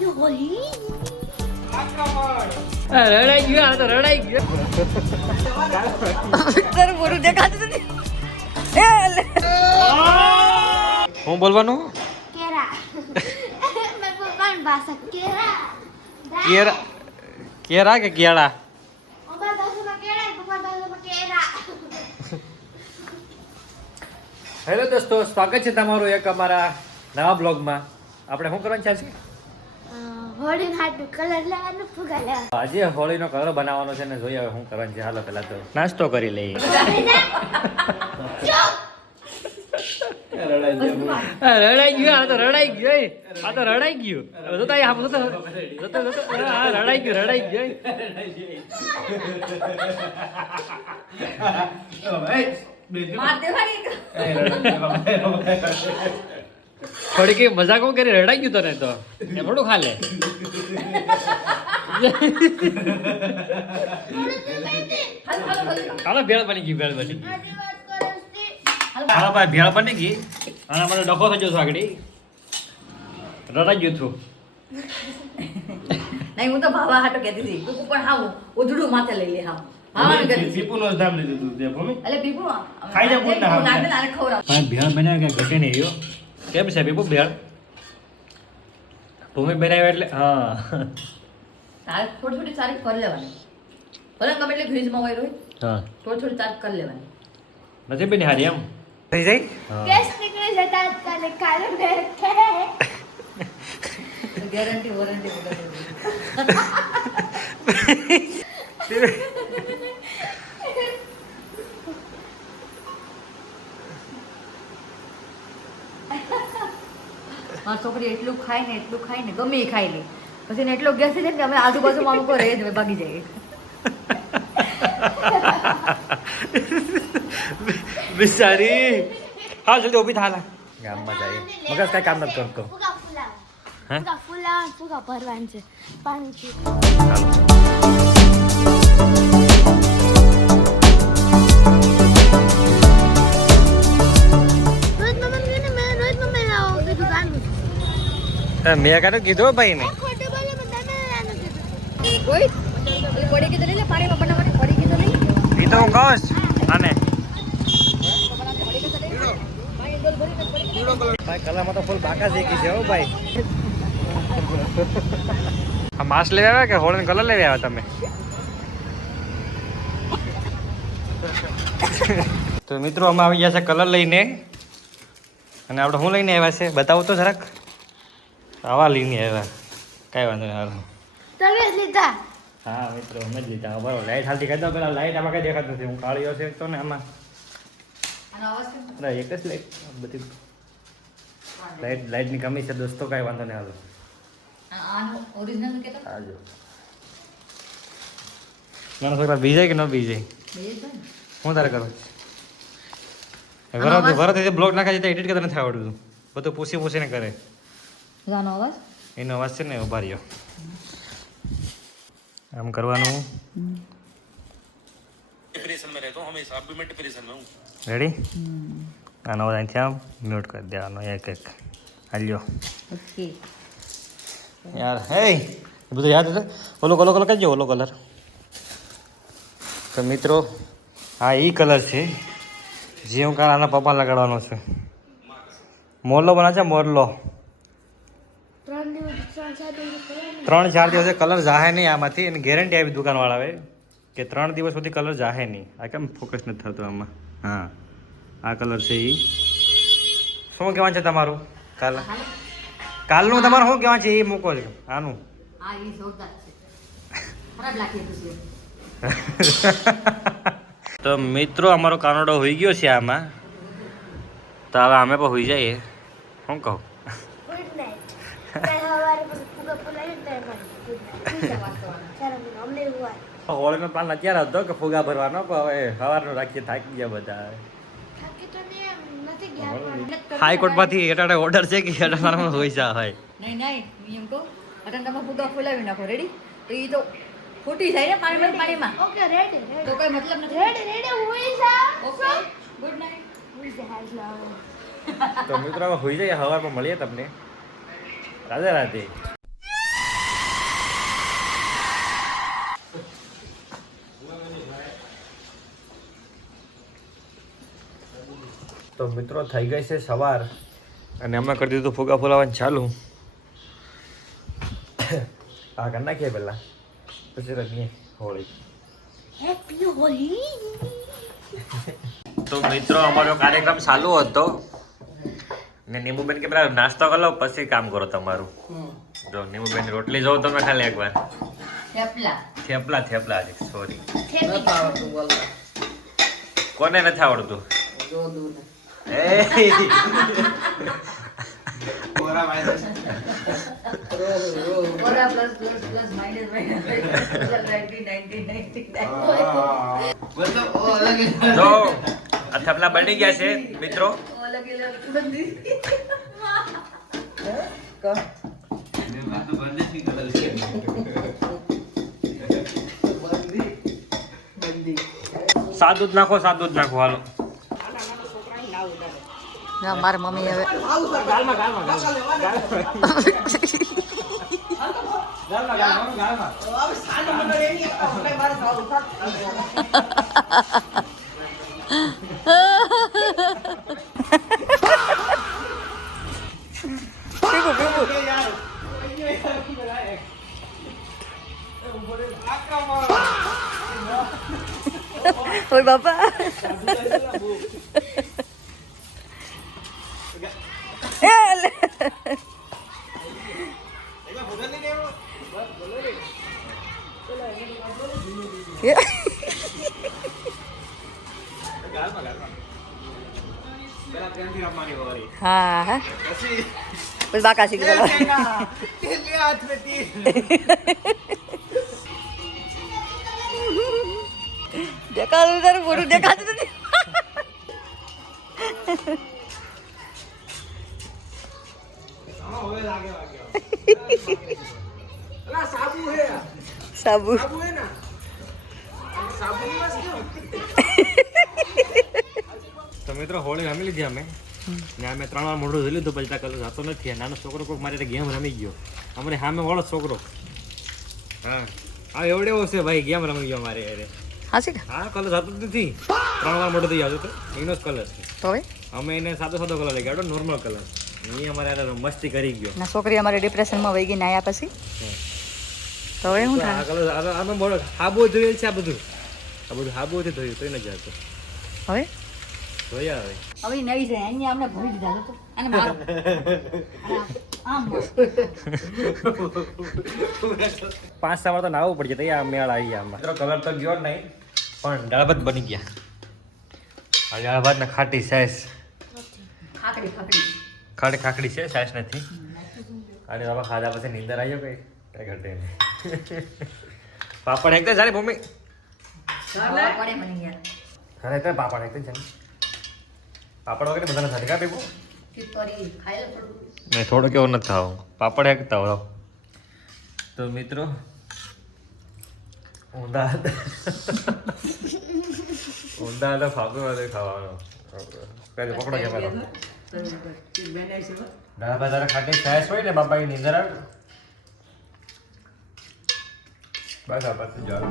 રડાઈ ગયો આ તો રડાઈ ગયો તારું બોરું દેખાતું નથી હું બોલવાનું કેરા મેં પપ્પાની ભાષા કેરા કેરા કેરા કે કેળા અમારા ભાષામાં કેરા પપ્પાની ભાષામાં કેરા હેલો દોસ્તો, સ્વાગત છે તમારું એક અમારા નવા બ્લોગમાં. આપણે શું કરવાનું છે આજે? હોળી હાટુ કલર લેવાનું ફુગા લેવાનું. આજે હોળીનો કલર બનાવવાનો છે ને જોઈએ હવે શું કરવાનું છે. હાલો પહેલા તો નાસ્તો કરી લઈએ. રડાઈ ગયું આ તો રડાઈ ગયો આ તો રડાઈ ગયું જોતા આમ જોતા રડાઈ ગયું થોડી કઈ મજાક કરી રડાઈ ગયું તને તો એમ થોડું ખા લે હાલો ભેળ બની ગઈ હાલો ભાઈ ભેળ બની ગઈ અને મને ડખો થઈ જતો આગળ રડાઈ ગયું છું નહીં હું તો ભાવા હાટો કહેતી હતી તું પણ હાવ ઉધડું માથે લઈ લે હાવ પીપુનો જ નામ લીધું તું તે ભૂમિ એટલે પીપુ ખાઈ જા પૂર ના નાખે આને ખવડાવ ભાઈ ભેળ બનાવ્યા કે ઘટે નહીં યો કેમ છે પીપુ ભેળ ભૂમિ બનાવ્યા એટલે હા તાર થોડી થોડી સારી કરી લેવાની ભલે ગમે એટલે ફ્રીજમાં હોય રોહિત હા થોડી થોડી તાર કરી લેવાની નથી બેની હારી એમ થઈ જાય ગેસ નીકળી જતા કાલે કાલે બેઠે ગેરંટી વોરંટી મારી છોકરી એટલું ખાય ને ગમે એ ખાઈ લે પછી એને એટલો ગેસ થઈ જાય ને કે અમે આજુબાજુમાં અમુક રહે જ ભાગી જાય બિચારી હા જલ્દી ઊભી થા ગામમાં જાય મગજ કઈ કામ નથી કરતો ફુગા ફૂલાવાનું ફુગા ભરવાનું છે પાણીથી. રોજ મમ્મી લાવો કીધું ગાનું મેં કાઢો કીધું ભાઈ ને ખોટું બોલે પણ તમે આનું કીધું રોહિત પડી કીધું લઈ લે પાણીમાં બનાવવાની પડી કીધું લઈ એ તો હું કહું આને ભાઈ કલામાં તો ફૂલ બાકા શીખી છે હો ભાઈ આ માસ લેવા આવ્યા કે હોળીનો કલર લેવા આવ્યા તમે તો મિત્રો અમે આવી ગયા છે કલર લઈને અને આપણે શું લઈને આવ્યા છે બતાવો તો જરાક આવા લઈને આવ્યા કાંઈ વાંધો નહીં હાલો તમે જ લીધા હા મિત્રો અમે જ લીધા બરાબર લાઈટ હાલતી કહી દો પેલા લાઈટ આમાં કઈ દેખાતું નથી હું કાળીઓ છે તો ને આમાં આનો અવાજ કેમ? ના એક જ લાઈટ બધી લાઈટની કમી છે દોસ્તો કાંઈ વાંધો નહીં હાલો આનું ઓરિજિનલ કેતો હાજો નાના છોકરા બી જાય કે ન બી જાય હું તારે કરું વરત બ્લોગ નાખા જતા એડિટ કરતા નથી આવડતું બધું પૂછીને કરે આનો અવાજ એનો અવાજ છે ને ઉભા રહ્યો આમ કરવાનું રેડી આનો અવાજ અહીંથી આમ મ્યુટ કરી દેવાનો એક હાલ્યો ઓકે યાર હે બધું યાદ હતું ઓલો કલર કહેજો ઓલો કલર તો મિત્રો હા એ કલર છે જે હું કાલ આના પપ્પા લગાડવાનો છે મોરલો બના છે મોરલો 3-4 દિવસે કલર જાહે નહીં આમાંથી એની ગેરંટી આવી દુકાનવાળા આવે કે 3 દિવસ સુધી કલર જાહે નહીં આ કેમ ફોકસ નથી થતું આમાં હા આ કલર છે એ શું કહેવાનું છે તમારું કાલનું તમારું શું કહેવાનું છે એ મૂકો છો આનું આ ઈ જોરદાર છે ખરાબ લાગે છે તો મિત્રો અમારો કાનોડો હોઈ ગયો છે આમાં તો હવે અમે પણ હોઈ જઈએ શું કહું ગુડ નાઇટ સવારે પછી ફુગા ફૂલાવી ને અમને એવું હોય હોળીનો પ્લાન અત્યારે હતો કે ફુગા ભરવાનો પણ હવે સવારનો રાખીએ થાકી ગયા બધા થાકી તો નથી ગયા પણ હાઈકોર્ટમાંથી એટાડે ઓર્ડર છે કે એટાડામાં હોઈ જા હોય નહીં એમ કહો અટન તમે ફુગા ફૂલાવી નાખો રેડી તો ઈ તો ફૂટી જાય ને પાણીમાં ઓકે રેડી તો કોઈ મતલબ નથી રેડી હુઈ જા ઓકે ગુડ નાઇટ હુઈ જા હાલ લાવ તો મિત્રો હવે હોઈ જઈએ સવારમાં મળીએ તમને રાધે રાધે તો મિત્રો થઈ ગઈ છે સવાર અને અમે કરી દીધું ફુગા ફુલાવાનું ચાલુ. આ કરી નાખીએ પહેલા પછી રમીએ હોળી. હેપી હોલી. તો મિત્રો અમારો કાર્યક્રમ ચાલુ હતો ને નીમુબેન કે પેલા નાસ્તો કરી લો પછી કામ કરો તમારું. જો નીમુબેન રોટલી જોઉં તમે ખાલી એકવાર. થેપલા સોરી. કોને નથી આવડતું? જો આ થેપલા બની ગયા છે મિત્રો. સાદું જ નાખો હાલો. મારા મમ્મી હવે ઓય બાપા હા હા બસ બાકા શીખી દેખાતું તારું મોટું દેખાતું નથી. સાબુ તો મિત્રો હોળી રમી લીધી અમે ને અમે 3 વાર મોઢું જોઈ લીધું પછી કલર જતો નથી. નાનો છોકરો કોઈક મારી ગેમ રમી ગયો. અમારે સામે વાળો છોકરો હા એવડે એવો છે ભાઈ ગેમ રમી ગયો અમારે અરે હા છે હા કલર જતો જ નથી. 3 વાર મોઢું થઈ આવતો એનો જ કલર છે. તો હવે અમે એને સાદો કલર લઈ ગયા નોર્મલ કલર. એ અમારે મસ્તી કરી ગયો. ના છોકરી અમારે ડિપ્રેશનમાં વહી ગઈ નાયા પછી તો હવે શું થાય? આ કલર આમે મોડો હાબો જોયેલ છે. આ બધું હાબોથી ધોયું તો ન જતો હવે જોયા હવે હવે નવી છે અહીંયા અમને ભરી દીધા તો અને મારો આમ 5 સવાર તો નાવું પડશે તો આ મેળ આવી ગયા. મિત્રો કલર તો ગયો નહીં પણ દાળ ભાત બની ગયા. આ દાળ ભાત ને ખાટી સાઈસ ખાખડી છે સાઈસ નથી. અને બાબા ખાધા પછી નીંદર આવ્યો કઈ ઘટે નહીં. પાપડ એકદમ સારી મમ્મી પડે મને યાર ખરે તો પાપડ એકદમ છે. પાપડ વગેરે બધાને સાથે કા પીવું નહીં થોડો કેવો નથી ખાવું પાપડ હેકતા હોય. તો મિત્રો ઊંધા હતા ફાફડો વાળો ખાવાનો પકડો કે પેલો દાળ ભાત ખાટી સાયસ હોય ને બાપા ની નીંદર આવે બસ આ પછી જાવ.